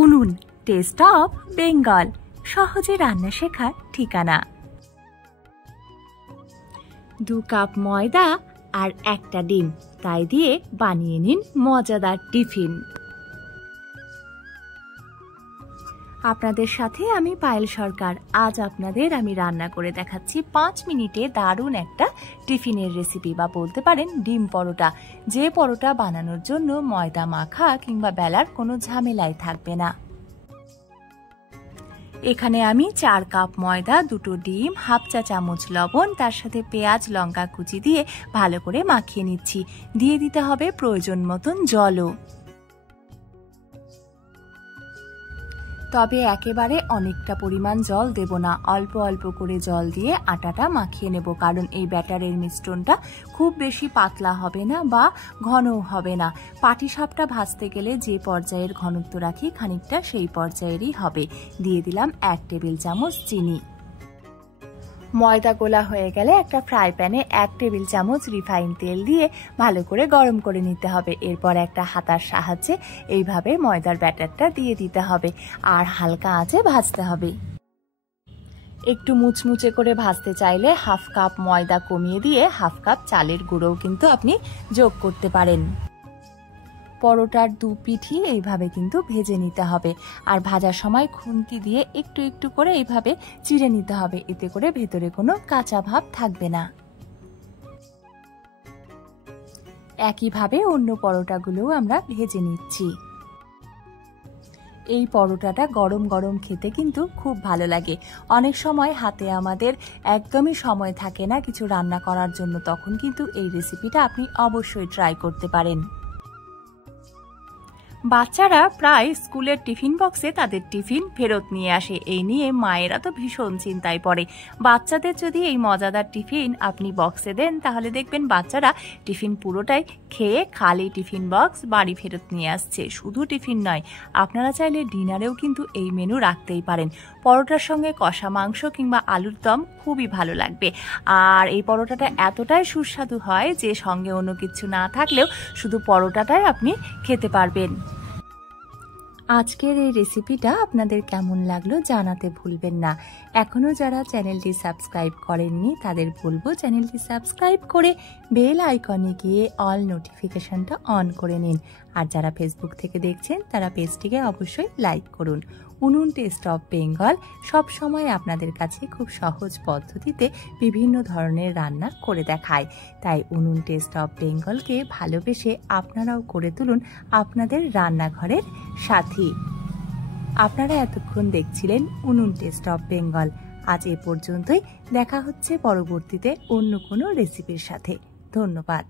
উনুন test of Bengal, সহজে রান্না শেখার ঠিকানা। 2 কাপ ময়দা আর একটা ডিম, তাই দিয়ে বানিয়ে নিন মজাদার টিফিন। আপনাদের সাথে আমি পায়েল সরকার। আজ আপনাদের আমি রান্না করে দেখাচ্ছি 5 মিনিটে দারুণ একটা টিফিনের রেসিপি, বা বলতে পারেন ডিম পরোটা, যে পরোটা বানানোর জন্য ময়দা মাখা কিংবা বেলার কোনো ঝামেলাই থাকবে না। এখানে আমি 4 কাপ ময়দা, 2টো ডিম, হাফ চা চামচ লবণ, তার সাথে পেঁয়াজ লঙ্কা কুচি দিয়ে ভালো করে মাখিয়ে নিচ্ছি। দিয়ে দিতে হবে প্রয়োজন মতন জলও, তবে একেবারে অনেকটা পরিমাণ জল দেব না, অল্প অল্প করে জল দিয়ে আটাটা মাখিয়ে নেব, কারণ এই ব্যাটারের মিশ্রণটা খুব বেশি পাতলা হবে না বা ঘনও হবে না। পাটিসাপটা ভাজতে গেলে যে পর্যায়ের ঘনত্ব রাখি খানিকটা সেই পর্যায়েরই হবে। দিয়ে দিলাম 1 টেবিল চামচ চিনি। ময়দা গোলা হয়ে গেলে একটা ফ্রাই প্যানে 1 টেবিল চামচ রিফাইন তেল দিয়ে ভালো করে গরম করে নিতে হবে। এরপর একটা হাতার সাহায্যে এইভাবে ময়দার ব্যাটারটা দিয়ে দিতে হবে আর হালকা আঁচে ভাজতে হবে। একটু মুচমুচে করে ভাজতে চাইলে হাফ কাপ ময়দা কমিয়ে দিয়ে হাফ কাপ চালের গুঁড়োও কিন্তু আপনি যোগ করতে পারেন। পরোটার 2 পিঠই এইভাবে কিন্তু ভেজে নিতে হবে, আর ভাজার সময় খুন্তি দিয়ে একটু একটু করে এইভাবে চিড়ে নিতে হবে, এতে করে ভেতরে কোনো কাঁচা ভাব থাকবে না। একইভাবে অন্য পরোটাগুলোও আমরা ভেজে নিচ্ছি। এই পরোটাটা গরম গরম খেতে কিন্তু খুব ভালো লাগে। অনেক সময় হাতে আমাদের একদমই সময় থাকে না কিছু রান্না করার জন্য, তখন কিন্তু এই রেসিপিটা আপনি অবশ্যই ট্রাই করতে পারেন। বাচ্চারা প্রায় স্কুলের টিফিন বক্সে তাদের টিফিন ফেরত নিয়ে আসে, এই নিয়ে মায়েরা তো ভীষণ চিন্তায় পড়ে। বাচ্চাদের যদি এই মজাদার টিফিন আপনি বক্সে দেন, তাহলে দেখবেন বাচ্চারা টিফিন পুরোটাই খেয়ে খালি টিফিন বক্স বাড়ি ফেরত নিয়ে আসছে। শুধু টিফিন নয়, আপনারা চাইলে ডিনারেও কিন্তু এই মেনু রাখতেই পারেন। পরোটার সঙ্গে কষা মাংস কিংবা আলুর দম খুবই ভালো লাগবে। আর এই পরোটাটা এতটাই সুস্বাদু হয় যে সঙ্গে অন্য কিছু না থাকলেও শুধু পরোটাটাই আপনি খেতে পারবেন। আজকের এই রেসিপিটা আপনাদের কেমন লাগলো জানাতে ভুলবেন না। এখনও যারা চ্যানেলটি সাবস্ক্রাইব করেননি তাদের বলবো চ্যানেলটি সাবস্ক্রাইব করে বেল আইকনে গিয়ে অল নোটিফিকেশনটা অন করে নিন। আর যারা ফেসবুক থেকে দেখছেন তারা পেজটিকে অবশ্যই লাইক করুন। উনুন টেস্ট অফ বেঙ্গল সবসময় আপনাদের কাছে খুব সহজ পদ্ধতিতে বিভিন্ন ধরনের রান্না করে দেখায়, তাই উনুন টেস্ট অফ বেঙ্গলকে ভালোবেসে আপনারাও করে তুলুন আপনাদের রান্নাঘরের সাথী। আপনারা এতক্ষণ দেখছিলেন উনুন টেস্ট অফ বেঙ্গল। আজ এ পর্যন্তই, দেখা হচ্ছে পরবর্তীতে অন্য কোনো রেসিপির সাথে। ধন্যবাদ।